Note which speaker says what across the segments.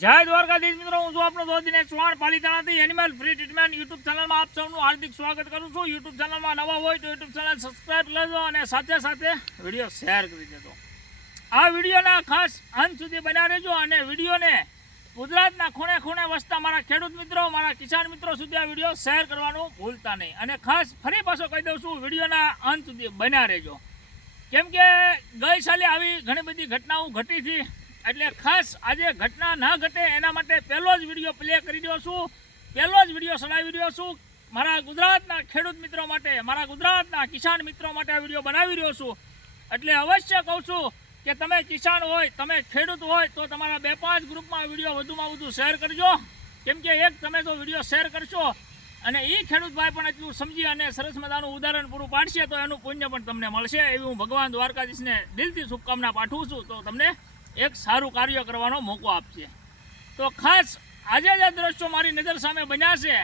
Speaker 1: જય દ્વારકાધીશ મિત્રો, હું છું આપણો દોસ્તીને ચૌહાણ, પાલિતાણાથી એનિમલ ફ્રી ટ્રીટમેન્ટ યુટ્યુબ ચેનલમાં આપ સૌનું હાર્દિક સ્વાગત કરું છું. યુટ્યુબ ચેનલમાં નવા હોય તો યુટ્યુબ ચેનલ સબસ્ક્રાઈબ લેજો અને સાથે સાથે વીડિયો શેર કરી દેજો. આ વિડીયોના ખાસ અંત સુધી બન્યા રહેજો અને વિડીયોને ગુજરાતના ખૂણે ખૂણે વસતા મારા ખેડૂત મિત્રો, મારા કિસાન મિત્રો સુધી આ વીડિયો શેર કરવાનું ભૂલતા નહીં. અને ખાસ ફરી પાછો કહી દઉં છું, વિડીયોના અંત સુધી બન્યા રહેજો. કેમ કે ગઈ સાલે આવી ઘણી બધી ઘટનાઓ ઘટી હતી. એટલે ખાસ આજે ઘટના ના ઘટે એના માટે પહેલો જ વીડિયો પ્લે કરી રહ્યો છું. પહેલો જ વીડિયો સડાવી રહ્યો છું. મારા ગુજરાતના ખેડૂત મિત્રો માટે, મારા ગુજરાતના કિસાન મિત્રો માટે આ વીડિયો બનાવી રહ્યો છું. એટલે અવશ્ય કહું છું કે તમે કિસાન હોય, તમે ખેડૂત હોય, તો તમારા બે પાંચ ગ્રુપમાં વીડિયો વધુમાં વધુ શેર કરજો. કેમ કે એક તમે જો વીડિયો શેર કરશો અને એ ખેડૂત ભાઈ પણ એટલું સમજી અને સરસ મજાનું ઉદાહરણ પૂરું પાડશે, તો એનું પુણ્ય પણ તમને મળશે. એવી હું ભગવાન દ્વારકાધીશને દિલથી શુભકામના પાઠવું છું. તો તમને એક સારું કાર્ય કરવાનો મોકો આપશે. તો ખાસ આજે જે દ્રશ્યો મારી નજર સામે બન્યા છે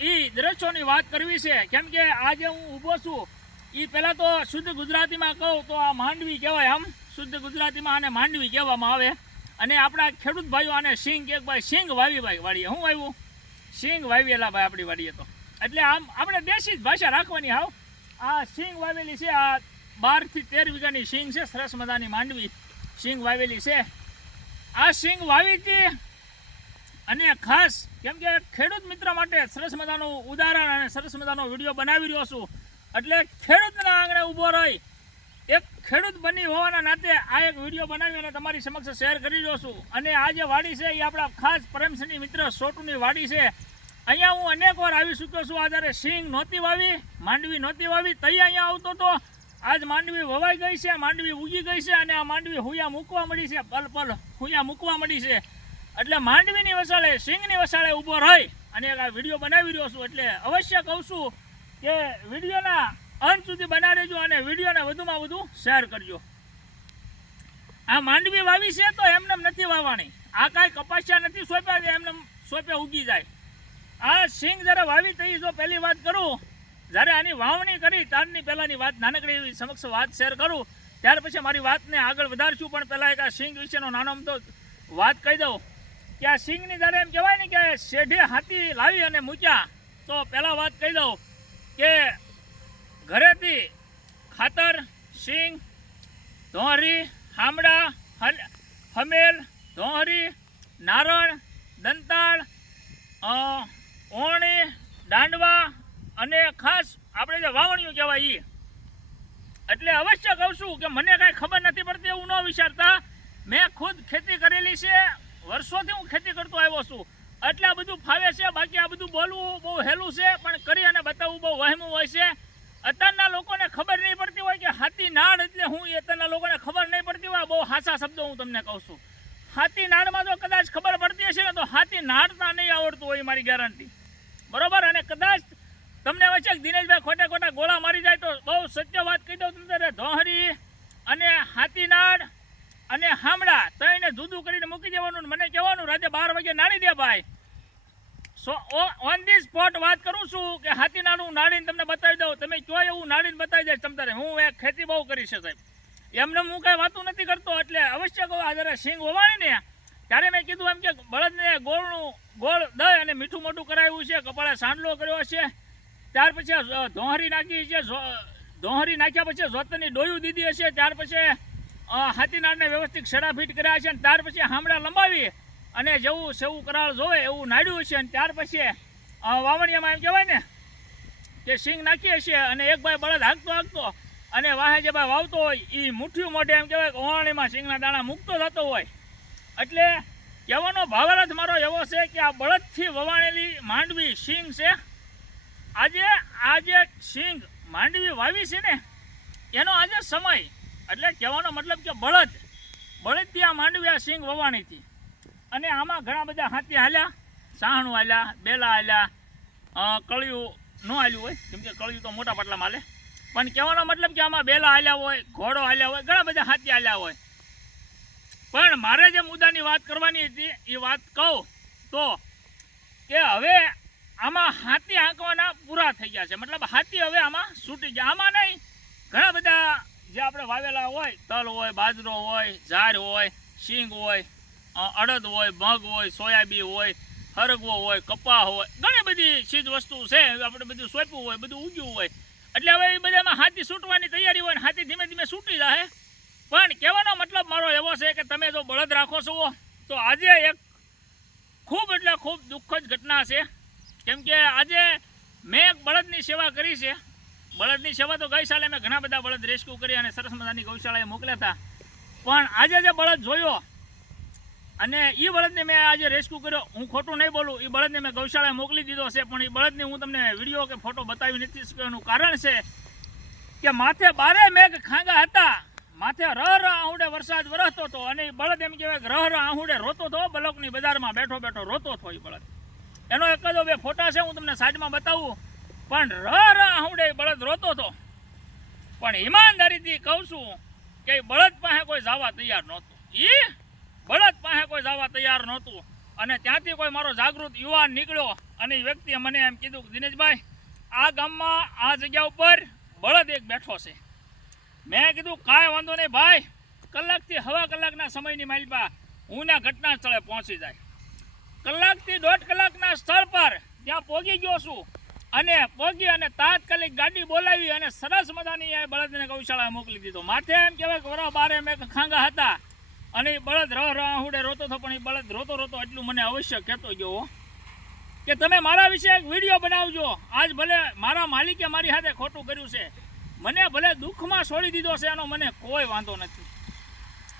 Speaker 1: એ દ્રશ્યોની વાત કરવી છે, કેમ કે આજે હું ઊભો છું એ પહેલાં તો શુદ્ધ ગુજરાતીમાં કહું તો આ માંડવી કહેવાય આમ, શુદ્ધ ગુજરાતીમાં આને માંડવી કહેવામાં આવે. અને આપણા ખેડૂત ભાઈઓ આને સિંગ, એક ભાઈ સિંગ વાવી ભાઈ વાડીએ. શું વાવ્યું? સિંગ વાવેલા ભાઈ આપણી વાડીએ તો. એટલે આમ આપણે દેશી જ ભાષા રાખવાની હાવ. આ સિંગ વાવેલી છે, આ બારથી તેર વીઘાની સિંગ છે, સરસ મજાની માંડવી. સિંગ વાવેલી છે. આ સિંગ વાવી હતી અને ખાસ કેમ કે ખેડૂત મિત્ર માટે સરસ મજાનું ઉદાહરણ અને સરસ મજાનો વીડિયો બનાવી રહ્યો છું. એટલે ખેડૂતના આંગણે ઊભો રહી એક ખેડૂત બની હોવાના નાતે આ એક વીડિયો બનાવી અને તમારી સમક્ષ શેર કરી રહ્યો છું. અને આ જે વાડી છે એ આપણા ખાસ પ્રેમસની મિત્ર સોટુની વાડી છે. અહીંયા હું અનેક વાર આવી ચૂક્યો છું. આ જ્યારે સિંગ નહોતી વાવી, માંડવી નહોતી વાવી, તઈ અહીંયા આવતો તો આજ માંડવી વવાઈ ગઈ છે, માંડવી ઉગી ગઈ છે અને આ માંડવી હુયા મૂકવા મળી છે, પલ પલ હુયા મૂકવા મળી છે. એટલે માંડવીની વસાળે, સિંગની વસાળે ઊભો રહી અને આ વીડિયો બનાવી રહ્યો છું. એટલે અવશ્ય કહું છું કે વિડીયોના અંત સુધી બના રહેજો અને વિડીયોને વધુમાં વધુ શેર કરજો. આ માંડવી વાવી છે તો એમને નથી વાવવાની. આ કાંઈ કપાસિયા નથી સોંપ્યા, એમને સોંપે ઉગી જાય. આ સિંગ જ્યારે વાવી થઈ જો પહેલી વાત કરું જ્યારે આની વાવણી કરી, ત્યારની પહેલાંની વાત નાનકડી સમક્ષ વાત શેર કરું, ત્યાર પછી મારી વાતને આગળ વધારશું. પણ પહેલાં એક આ સિંગ વિશેનો નાનો તો વાત કહી દઉં કે આ સિંગની જ્યારે એમ કહેવાય ને કે શેઢે હાથી લાવી અને મૂક્યા. તો પહેલાં વાત કહી દઉં કે ઘરેથી ખાતર, સિંગ ધોહરી હામડા હમેલ ધોહરી નારણ, દંતાળ ઓણી, દાંડવા અને ખાસ આપણે જે વાવણીઓ કહેવાય એ એટલે અવશ્ય કહું છું કે મને કાંઈ ખબર નથી પડતી એવું ન વિચારતા. મેં ખુદ ખેતી કરેલી છે, વર્ષોથી હું ખેતી કરતો આવ્યો છું. એટલે આ બધું ફાવે છે, બાકી આ બધું બોલવું બહુ હેલું છે, પણ કરી અને બતાવવું બહુ વહેમું હોય છે. અત્યારના લોકોને ખબર નહીં પડતી હોય કે હાથી નાળ એટલે હું એ અત્યારના લોકોને ખબર નહીં પડતી હોય બહુ હાસા શબ્દો હું તમને કહું છું. હાથી નાળમાં તો કદાચ ખબર પડતી હશે ને, તો હાથી નાળતા નહીં આવડતું હોય મારી ગેરંટી બરોબર? અને કદાચ તમને હવે છે દિનેશભાઈ ખોટા ખોટા ગોળા મારી જાય તો બહુ સત્ય વાત કહી દઉં તમને ધોહરી અને હાથીનાળ અને હામડા ત્રણને જુદું કરીને મૂકી દેવાનું મને કહેવાનું, રાતે બાર વાગે નાળી દે ભાઈ. સો ઓન ધી સ્પોટ વાત કરું છું કે હાથીનાળું નાળીને તમને બતાવી દઉં. તમે કયો એવું નાળીને બતાવી દઈશ તમ તારે. હું એક ખેતી બહુ કરી છે સાહેબ. એમને હું કાંઈ વાતું નથી કરતો, એટલે અવશ્ય કહું, આ જ્યારે સિંગ હોવાની ને ત્યારે મેં કીધું એમ કે બળદને ગોળનું ગોળ દહીં અને મીઠું મોટું કરાવ્યું છે, કપાળે સાંડલો કર્યો છે. ત્યાર પછી ધોહરી નાખી છે ધોહરી નાખ્યા પછી જોતની ડોયું દીધી હશે. ત્યાર પછી હાથીનાળને વ્યવસ્થિત શેડા ફીટ કર્યા છે અને ત્યાર પછી હામડા લંબાવી અને જેવું સેવું કરાળ જોવે એવું નાડ્યું છે. અને ત્યાર પછી વાવણિયામાં એમ કહેવાય ને કે સિંગ નાખીએ છીએ અને એક ભાઈ બળદ હાંકતો હાંકતો અને વાહે જે ભાઈ વાવતો હોય એ મુઠ્ઠીયું મોઢે એમ કહેવાય કે ઓવાણીમાં સિંગના દાણા મૂકતો થતો હોય. એટલે કહેવાનો ભાવાર્થ મારો એવો છે કે આ બળદથી વવાણેલી માંડવી સિંગ છે. આજે આજે સિંગ માંડવી વાવી છે ને, એનો આજે સમય. એટલે કહેવાનો મતલબ કે બળદ, બળદથી આ માંડવી આ સિંગ વવાણી હતી. અને આમાં ઘણા બધા હાથી હાલ્યા, સાહણું હાલ્યા, બેલા હાલ્યા કળિયું ન હાલ્યું હોય, કેમ કે કળિયું તો મોટા પાટલામાં હાલે. પણ કહેવાનો મતલબ કે આમાં બેલા હાલ્યા હોય, ઘોડો હાલ્યા હોય, ઘણા બધા હાથી હાલ્યા હોય. પણ મારે જે મુદ્દાની વાત કરવાની હતી, એ વાત કહું તો કે હવે આમાં હાથી આંકવાના પૂરા થઈ ગયા છે. મતલબ હાથી હવે આમાં છૂટી ગયા. આમાં નહીં. ઘણા બધા જે આપણે વાવેલા હોય, તલ હોય, બાજરો હોય ઝાર હોય, સિંગ હોય અડદ હોય, મગ હોય, સોયાબીન હોય, હરગવો હોય કપા હોય, ઘણી બધી ચીજ વસ્તુ છે. આપણે બધું સોંપ્યું હોય, બધું ઉગ્યું હોય. એટલે હવે એ બધામાં હાથી છૂટવાની તૈયારી હોય ને હાથી ધીમે ધીમે છૂટી જાય પણ કહેવાનો મતલબ મારો એવો છે કે તમે જો બળદ રાખો છો, તો આજે એક ખૂબ એટલે ખૂબ દુઃખદ ઘટના છે. કેમ કે આજે મેં એક બળદની સેવા કરી છે. બળદની સેવા તો ગઈ સાલે મેં ઘણા બધા બળદ રેસ્ક્યુ કરી અને સરસ મજાની ગૌશાળાએ મોકલ્યા હતા. પણ આજે જે બળદ જોયો અને એ બળદને મેં આજે રેસ્ક્યુ કર્યો. હું ખોટું નહીં બોલું. એ બળદને મેં ગૌશાળાએ મોકલી દીધો છે. પણ એ બળદને હું તમને વીડિયો કે ફોટો બતાવી નથી શકવાનું કારણ છે કે માથે બારે મેઘ ખાંગા હતા. માથે રહ રહ આહુડે વરસાદ વરસતો હતો અને એ બળદ એમ કહેવાય રહ રહ આહુડે રોતો હતો બલકની બજારમાં બેઠો બેઠો રોતો હતો એ બળદ. એનો એક જ બે ફોટા છે, હું તમને સાઈડમાં બતાવું. પણ ર ર હુંડે બળદ રોતો હતો પણ ઈમાનદારીથી કહું છું કે બળદ પાસે કોઈ જવા તૈયાર નહોતું. ઈ બળદ પાસે કોઈ જવા તૈયાર નહોતું. અને ત્યાંથી કોઈ મારો જાગૃત યુવાન નીકળ્યો અને એ વ્યક્તિએ મને એમ કીધું કે, દિનેશભાઈ, આ ગામમાં, આ જગ્યા ઉપર બળદ એક બેઠો છે. મેં કીધું, કાંઈ વાંધો નહીં ભાઈ, કલાકથી હવા કલાકના સમયની માલિપા હું ના ઘટના સ્થળે પહોંચી જાય. કલાકથી દોઢ કલાકના સ્થળ પર ત્યાં પહોંચી ગયો છું. અને પહોંચી અને તાત્કાલિક ગાડી બોલાવી અને સરસ મજાની એ બળદને ગૌશાળાએ મોકલી દીધો. માથે એમ કહેવાય કે વરા બારે મેં ખાંગા હતા. અને એ બળદ રહ રહ આહુડે રોતો હતો, પણ એ બળદ રોતો રોતો એટલું મને અવશ્ય કહેતો ગયો કે તમે મારા વિશે એક વીડિયો બનાવજો. આજ ભલે મારા માલિકે મારી સાથે ખોટું કર્યું છે. મને ભલે દુઃખમાં છોડી દીધો છે એનો મને કોઈ વાંધો નથી.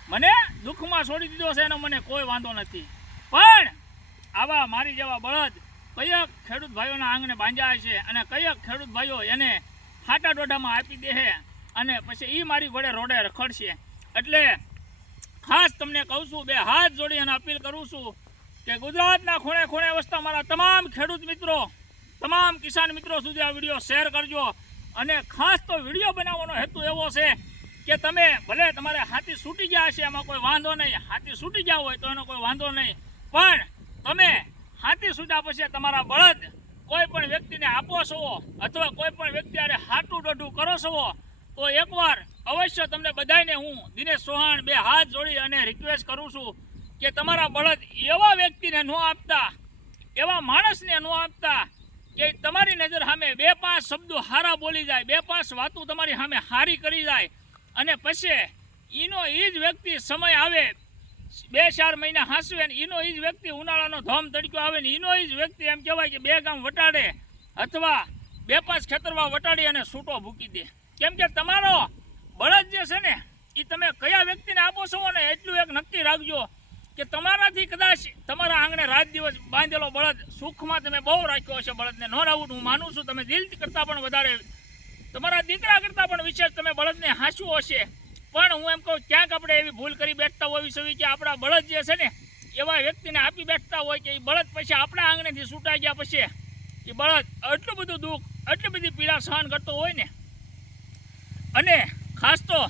Speaker 1: મને દુઃખમાં છોડી દીધો છે એનો મને કોઈ વાંધો નથી. પણ આવા મારી જેવા બળદ કયા ખેડૂત ભાઈઓના આંગણે બાંધ્યા છે અને કયા ખેડૂત ભાઈઓ એને હાટા ડોઢામાં આપી દે અને પછી એ મારી ઘોડે રોડે રખડશે. એટલે ખાસ તમને કહું છું, બે હાથ જોડી અને અપીલ કરું છું કે ગુજરાતના ખૂણે ખૂણે વસતા મારા તમામ ખેડૂત મિત્રો, તમામ કિસાન મિત્રો સુધી આ વીડિયો શેર કરજો. અને ખાસ તો વીડિયો બનાવવાનો હેતુ એવો છે કે તમે ભલે તમારે હાથી છૂટી ગયા હશે, એમાં કોઈ વાંધો નહીં. હાથી છૂટી ગયા હોય તો એનો કોઈ વાંધો નહીં. પણ તમે હાથી સુધા પછી તમારા બળદ કોઈ પણ વ્યક્તિને આપો છો અથવા કોઈ પણ વ્યક્તિ અરે હાટું ડોઢું કરો છો, તો એકવાર અવશ્ય તમને બધાને હું દિનેશ ચૌહાણ બે હાથ જોડી અને રિક્વેસ્ટ કરું છું કે તમારા બળદ એવા વ્યક્તિને ન આપતા, એવા માણસને ન આપતા કે તમારી નજર સામે બે પાંચ શબ્દો હારા બોલી જાય, બે પાંચ વાતો તમારી સામે હારી કરી જાય અને પછી એનો એ જ વ્યક્તિ સમય આવે બે ચાર મહિના હાંસવે ને એનો એ જ વ્યક્તિ ઉનાળાનો ધોમ તડક્યો આવે ને એનો એ જ વ્યક્તિ એમ કહેવાય કે બે ગામ વટાડે અથવા બે પાંચ ખેતરમાં વટાડી અને છૂટો ભૂકી દે. કેમ કે તમારો બળદ જે છે ને એ તમે કયા વ્યક્તિને આપો છો ને એટલું એક નક્કી રાખજો કે તમારાથી કદાચ તમારા આંગણે રાત દિવસ બાંધેલો બળદ સુખમાં તમે બહુ રાખ્યો હશે બળદને. ન રાવું હું માનું છું તમે દિલ કરતાં પણ વધારે, તમારા દીકરા કરતાં પણ વિશેષ તમે બળદને હાંસવું હશે. પણ હું એમ કહું, ક્યાંક આપણે એવી ભૂલ કરી બેઠતા હોવી જોઈએ કે આપણા બળદ જે છે ને, એવા વ્યક્તિને આપી બેઠતા હોય કે એ બળદ પછી આપણા આંગણેથી છૂટાઈ ગયા પછી એ બળદ એટલું બધું દુઃખ એટલી બધી પીડા સહન કરતો હોય ને, અને ખાસ તો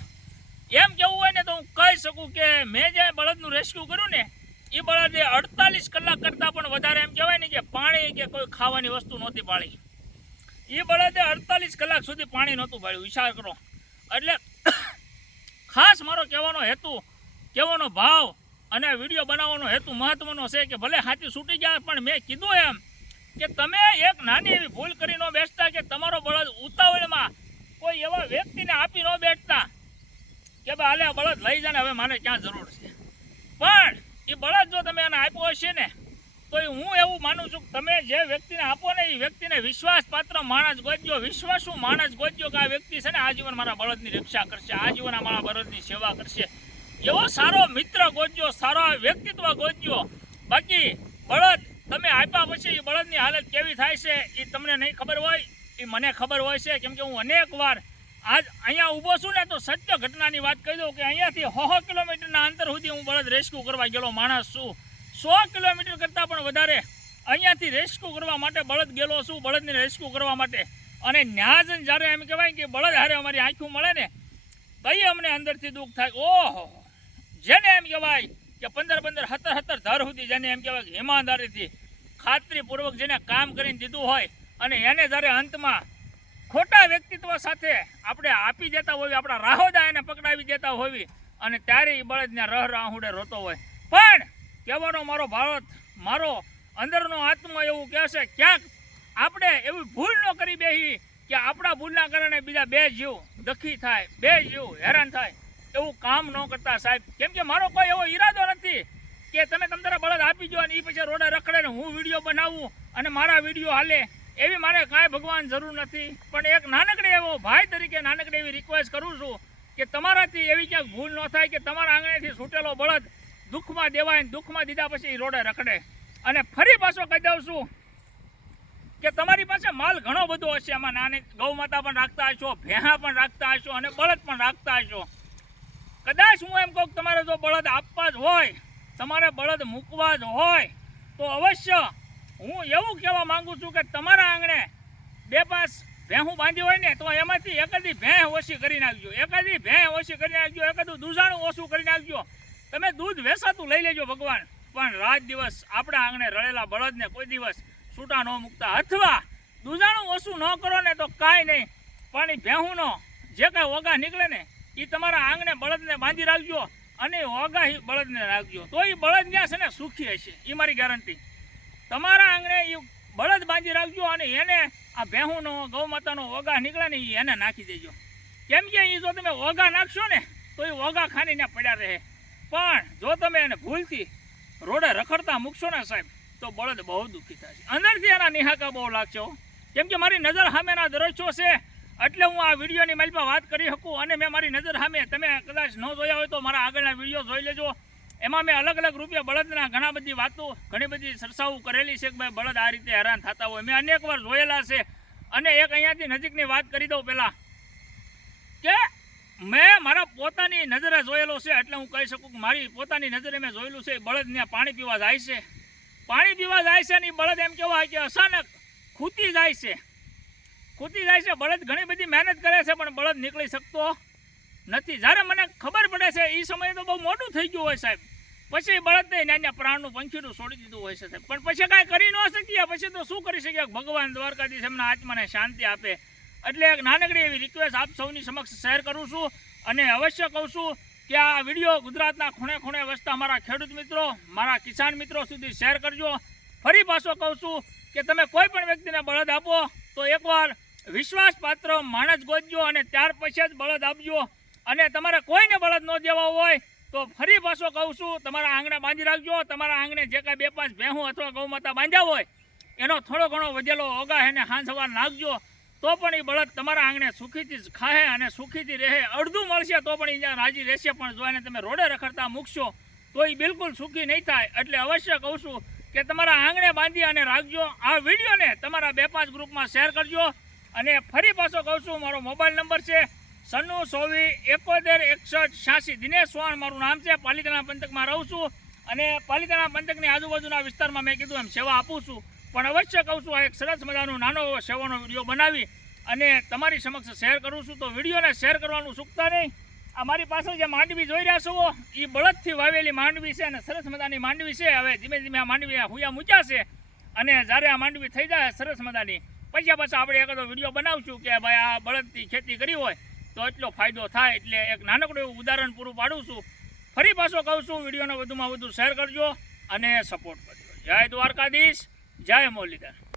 Speaker 1: એમ કેવું હોય ને તો હું કહી શકું કે મેં જે બળદનું રેસ્ક્યુ કર્યું ને એ બળદે અડતાલીસ કલાક કરતાં પણ વધારે એમ કહેવાય ને કે પાણી કે કોઈ ખાવાની વસ્તુ નહોતી પાળી. એ બળદે અડતાલીસ કલાક સુધી પાણી નહોતું પાડ્યું વિચાર કરો. એટલે ખાસ મારો કહેવાનો હેતુ, કહેવાનો ભાવ અને વીડિયો બનાવવાનો હેતુ મહત્વનો છે કે ભલે હાથી છૂટી ગયા પણ મેં કીધું એમ કે તમે એક નાની એવી ભૂલ કરી ન બેસતા કે તમારો બળદ ઉતાવળમાં કોઈ એવા વ્યક્તિને આપી ન બેઠતા કે ભાઈ, હાલે બળદ લઈ જાય હવે મારે ક્યાં જરૂર છે? પણ એ બળદ જો તમે એને આપ્યો હશે ને તો હું એવું માનું છું કે તમે જે વ્યક્તિને આપો ને એ વ્યક્તિને વિશ્વાસપાત્ર માણસ ગોજ્યો વિશ્વાસુ માણસ ગોજ્યો કે આ વ્યક્તિ છે ને આજીવન મારા બળદની રક્ષા કરશે આજીવન આ મારા બળદની સેવા કરશે. એવો સારો મિત્ર ગોજ્યો સારો વ્યક્તિત્વ ગોજ્યો બાકી બળદ તમે આપ્યા પછી એ બળદની હાલત કેવી થાય છે એ તમને નહીં ખબર હોય? એ મને ખબર હોય છે. કેમ કે હું અનેક વાર આજ અહીંયા ઊભો છું ને તો સત્ય ઘટનાની વાત કહી દઉં કે અહીંયાથી હો કિલોમીટરના અંતર સુધી હું બળદ રેસ્ક્યુ કરવા ગયેલો માણસ છું. સો કિલોમીટર કરતાં પણ વધારે અહીંયાથી રેસ્ક્યુ કરવા માટે બળદ ગયેલો છું. બળદને રેસ્ક્યુ કરવા માટે. અને ન્યાજન જ્યારે એમ કહેવાય કે બળદ હારે અમારી આંખું મળે ને ભાઈ અમને અંદરથી દુઃખ થાય. ઓહો! જેને એમ કહેવાય કે પંદર પંદર, સત્તર સત્તર ધર સુધી જેને એમ કહેવાય કે ઈમાનદારીથી ખાતરીપૂર્વક જેને કામ કરીને દીધું હોય અને એને જ્યારે અંતમાં ખોટા વ્યક્તિત્વ સાથે આપણે આપી દેતા હોઈએ, આપણા રાહોદા એને પકડાવી દેતા હોવી અને ત્યારે એ બળદને રહ રાહુડે રોતો હોય. પણ કહેવાનો મારો ભારત મારો અંદરનો આત્મા એવું કહેશે ક્યાંક આપણે એવી ભૂલ ન કરી બેહી કે આપણા ભૂલના કારણે બીજા બે જીવ દખી થાય, બે જીવ હેરાન થાય, એવું કામ ન કરતા સાહેબ. કેમ કે મારો કોઈ એવો ઈરાદો નથી કે તમે તમ બળદ આપી દો અને એ પછી રોડે રખડે ને હું વીડિયો બનાવું અને મારા વીડિયો હાલે, એવી મારે કાંઈ ભગવાન જરૂર નથી. પણ એક નાનકડી એવો ભાઈ તરીકે નાનકડી એવી રિક્વેસ્ટ કરું છું કે તમારાથી એવી ક્યાંક ભૂલ ન થાય કે તમારા આંગણેથી છૂટેલો બળદ દુઃખમાં દેવાય ને દુઃખમાં દીધા પછી રોડે રખડે. અને ફરી પાછો કહી દઉં છું કે તમારી પાસે માલ ઘણો બધો હશે. એમાં નાની ગૌ માતા પણ રાખતા હશો ભેહા પણ રાખતા હશો અને બળદ પણ રાખતા હશો. કદાચ હું એમ કહું તમારે જો બળદ આપવા જ હોય, તમારે બળદ મૂકવા જ હોય, તો અવશ્ય હું એવું કહેવા માંગુ છું કે તમારા આંગણે બે પાંચ ભેહું બાંધી હોય ને, તો એમાંથી એકાદી ભેં ઓછી કરી નાખજો. એકાદી ભેં ઓછી કરી નાખજો. એકાદું દૂધાણું ઓછું કરી નાખજો. તમે દૂધ વેસાતું લઈ લેજો ભગવાન. પણ રાત દિવસ આપણા આંગણે રળેલા બળદને કોઈ દિવસ છૂટા ન મૂકતા. અથવા દૂધાણું ઓછું ન કરો ને તો કાંઈ નહીં. પણ ભેહુંનો જે કાંઈ ઓગા નીકળે ને એ તમારા આંગણે બળદને બાંધી રાખજો અને ઓગા બળદને રાખજો. તો એ બળદ ત્યાં છે ને? સુખી હશે. એ મારી ગેરંટી તમારા આંગણે એ બળદ બાંધી રાખજો અને એને આ ભેહુંનો ગૌ માતાનો ઓગા નીકળે ને એને નાખી દેજો. કેમ કે એ જો તમે ઓગા નાખશો ને, તો એ ઓગા ખાનીને પડ્યા રહે. પણ જો તમે એને ભૂલથી રોડે રખડતા મૂકશો ને સાહેબ, તો બળદ બહુ દુઃખી થશે અંદરથી એના નિહાકા બહુ લાગશે કેમ કે મારી નજર સામેના દ્રશ્યો છે, એટલે હું આ વિડીયોની મારી પર વાત કરી શકું અને મેં મારી નજર સામે તમે કદાચ ન જોયા હોય તો મારા આગળના વીડિયો જોઈ લેજો. એમાં મેં અલગ અલગ રૂપિયા બળદના ઘણા બધી વાતો, ઘણી બધી સરસાવું કરેલી છે કે ભાઈ બળદ આ રીતે હેરાન થતા હોય. મેં અનેક વાર જોયેલા છે. અને એક અહીંયાથી નજીકની વાત કરી દઉં પહેલાં કે મેં મારા પોતાની નજરે જોયેલો છે, એટલે હું કહી શકું કે મારી પોતાની નજરે મેં જોયેલું છે બળદ ત્યાં પાણી પીવા જાય છે. પાણી પીવા જાય છે અને બળદ એમ કહેવાય કે અચાનક ખૂતી જાય છે. ખૂતી જાય છે, બળદ ઘણી બધી મહેનત કરે છે, પણ બળદ નીકળી શકતો નથી. જ્યારે મને ખબર પડે છે એ સમયે તો બહુ મોટું થઈ ગયું હોય સાહેબ. પછી બળદને નાના પ્રાણનું પંખીનું છોડી દીધું હોય છે સાહેબ. પણ પછી કાંઈ કરી ન શકીએ પછી તો શું કરી શકીએ ભગવાન દ્વારકાધીશ એમના આત્માને શાંતિ આપે. એટલે એક નાનકડી એવી રિક્વેસ્ટ આપ સૌની સમક્ષ શેર કરું છું અને અવશ્ય કહું છું કે આ વીડિયો ગુજરાતના ખૂણે ખૂણે વસતા મારા ખેડૂત મિત્રો, મારા કિસાન મિત્રો સુધી શેર કરજો. ફરી પાછો કહું છું કે તમે કોઈ પણ વ્યક્તિને બળદ આપો તો એકવાર વિશ્વાસપાત્ર માણસ ગોતજો અને ત્યાર પછી જ બળદ આપજો. અને તમારે કોઈને બળદ ન દેવા હોય તો ફરી પાછો કહું છું, તમારા આંગણે બાંધી રાખજો. તમારા આંગણે જે કાંઈ બે પાંચ ભેહું અથવા ગૌમાતા બાંધ્યા હોય, એનો થોડો ઘણો વધેલો ઓગા એને હાંસવાર નાખજો. તો પણ એ બળદ તમારા આંગણે સુખીથી ખાહે અને સુખીથી રહે, અડધું મળશે તો પણ એ રાજી રહેશે. પણ જો એને તમે રોડે રખડતા મૂકશો, તો એ બિલકુલ સુખી નહીં થાય. એટલે અવશ્ય કહું છું કે તમારા આંગણે બાંધી અને રાખજો. આ વિડીયોને તમારા બે પાંચ ગ્રુપમાં શેર કરજો. અને ફરી પાછો કહું છું, મારો મોબાઈલ નંબર છે સન્નુ સોવી એકોતેર એકસઠ છ્યાસી. દિનેશ સોહાણ મારું નામ છે. પાલિતાણા પંથકમાં રહું છું. અને પાલિતાણા પંથકની આજુબાજુના વિસ્તારમાં મેં કીધું એમ સેવા આપું છું. પણ અવશ્ય કહું છું, આ એક સરસ મજાનો નાનો સેવાનો વીડિયો બનાવી અને તમારી સમક્ષ શેર કરું છું. તો વિડીયોને શેર કરવાનું ચૂકતા નહીં. આ મારી પાસે જે માંડવી જોઈ રહ્યા છો એ બળદથી વાવેલી માંડવી છે અને સરસ મજાની માંડવી છે. હવે ધીમે ધીમે આ માંડવી હુયા મૂક્યા છે અને જ્યારે આ માંડવી થઈ જાય સરસ મજાની પછી પાછા આપણે એક વીડિયો બનાવશું કે ભાઈ આ બળદથી ખેતી કરી હોય તો એટલો ફાયદો થાય. એટલે એક નાનકડું એવું ઉદાહરણ પૂરું પાડું છું. ફરી પાછો કહું છું, વિડીયોને વધુમાં વધુ શેર કરજો અને સપોર્ટ કરજો. જય દ્વારકાધીશ. જય મુરલીધર.